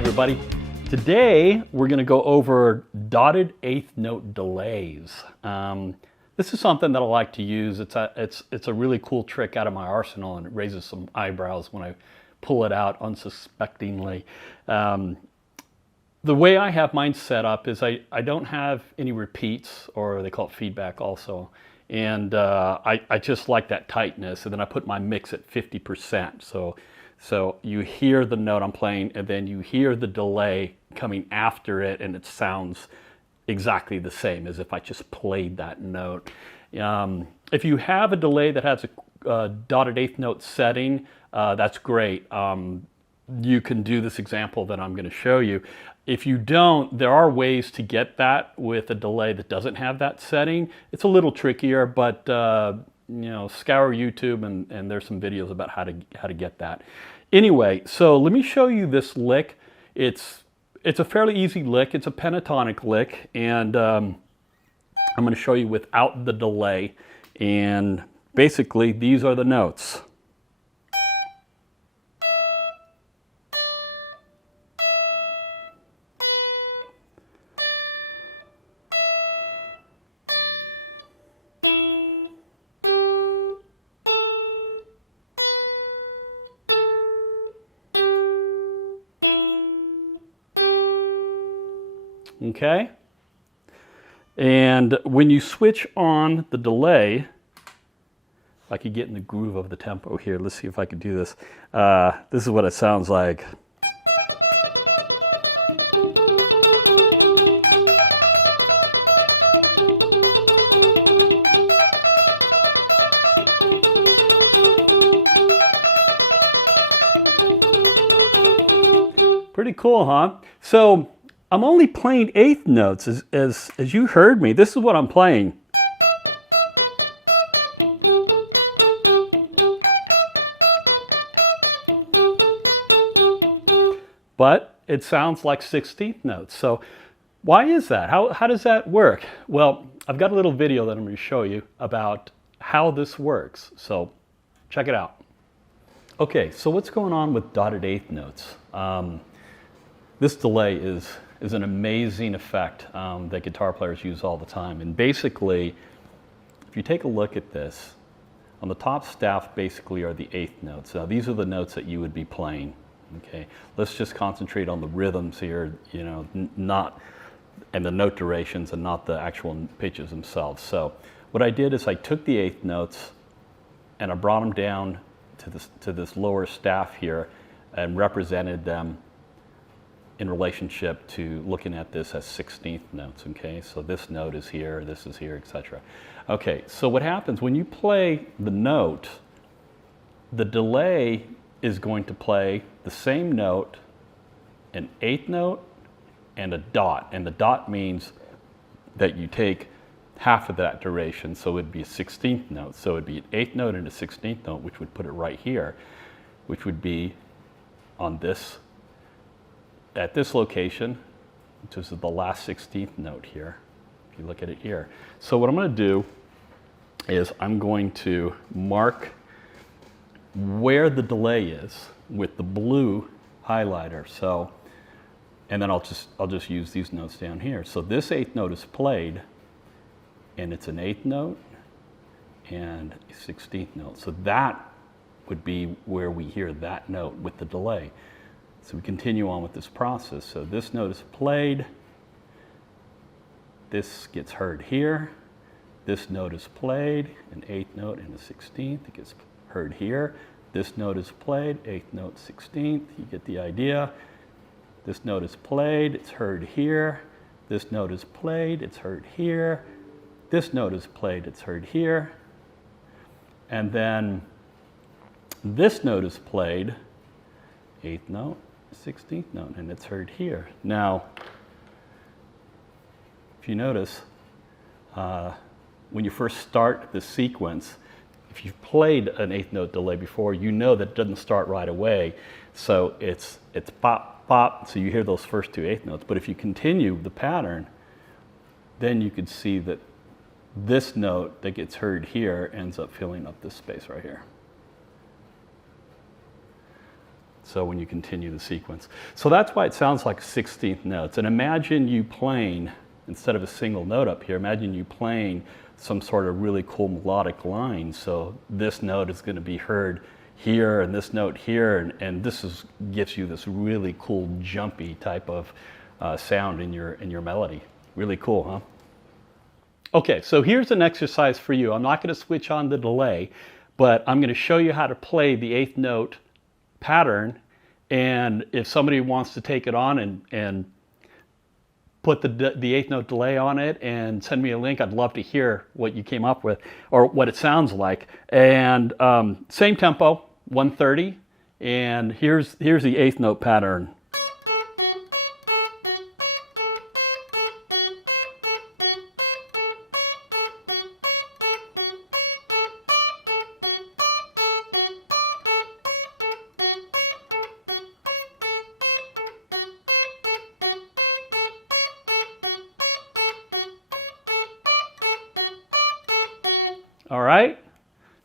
everybody. Today we're going to go over dotted eighth note delays. This is something that I like to use. It's a really cool trick out of my arsenal, and it raises some eyebrows when I pull it out unsuspectingly. The way I have mine set up is I don't have any repeats, or they call it feedback also. And I just like that tightness, and then I put my mix at 50%. So you hear the note I'm playing, and then you hear the delay coming after it, and it sounds exactly the same as if I just played that note. If you have a delay that has a dotted eighth note setting, that's great. You can do this example that I'm going to show you. If you don't, there are ways to get that with a delay that doesn't have that setting. It's a little trickier, but scour YouTube and there's some videos about how to get that. Anyway, so let me show you this lick. It's a fairly easy lick. It's a pentatonic lick, and I'm going to show you without the delay. And basically, these are the notes. Okay, and when you switch on the delay, if I could get in the groove of the tempo here, let's see if I can do this. This is what it sounds like. Pretty cool, huh? So I'm only playing eighth notes, as you heard me. This is what I'm playing. But it sounds like 16th notes. So why is that? How does that work? Well, I've got a little video that I'm going to show you about how this works. So check it out. Okay, so what's going on with dotted eighth notes? This delay is an amazing effect that guitar players use all the time. And basically, if you take a look at this, on the top staff basically are the eighth notes. Now, these are the notes that you would be playing. Okay, let's just concentrate on the rhythms here, not and the note durations and not the actual pitches themselves. So what I did is I took the eighth notes and I brought them down to this lower staff here and represented them in relationship to looking at this as 16th notes, okay? So this note is here, this is here, etc. Okay, so what happens when you play the note, the delay is going to play the same note, an eighth note, and a dot. And the dot means that you take half of that duration, so it'd be a 16th note. So it'd be an eighth note and a 16th note, which would put it right here, which would be on this, at this location, which is the last 16th note here, if you look at it here. So what I'm going to do is I'm going to mark where the delay is with the blue highlighter. So, and then I'll just use these notes down here. So this eighth note is played, and it's an eighth note and a 16th note. So that would be where we hear that note with the delay. So we continue on with this process. So this note is played, this gets heard here, this note is played, an eighth note and a 16th, it gets heard here, this note is played, eighth note, 16th, you get the idea. This note is played, it's heard here, this note is played, it's heard here, this note is played, it's heard here, and then this note is played, eighth note, 16th note, and it's heard here. Now, if you notice, when you first start the sequence, if you've played an eighth note delay before, you know that it doesn't start right away. So it's pop, pop, so you hear those first two eighth notes. But if you continue the pattern, then you could see that this note that gets heard here ends up filling up this space right here. So when you continue the sequence. So that's why it sounds like 16th notes. And imagine you playing, instead of a single note up here, imagine you playing some sort of really cool melodic line. So this note is going to be heard here and this note here, and this gives you this really cool jumpy type of sound in your melody. Really cool, huh? Okay, so here's an exercise for you. I'm not going to switch on the delay, but I'm going to show you how to play the 8th note pattern, and if somebody wants to take it on and put the 8th note delay on it and send me a link, I'd love to hear what you came up with or what it sounds like. And same tempo, 130, and here's the 8th note pattern. All right,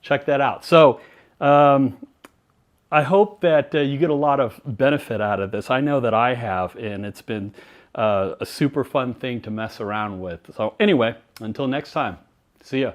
check that out. So I hope that you get a lot of benefit out of this. I know that I have, and it's been a super fun thing to mess around with. So anyway, until next time, see ya.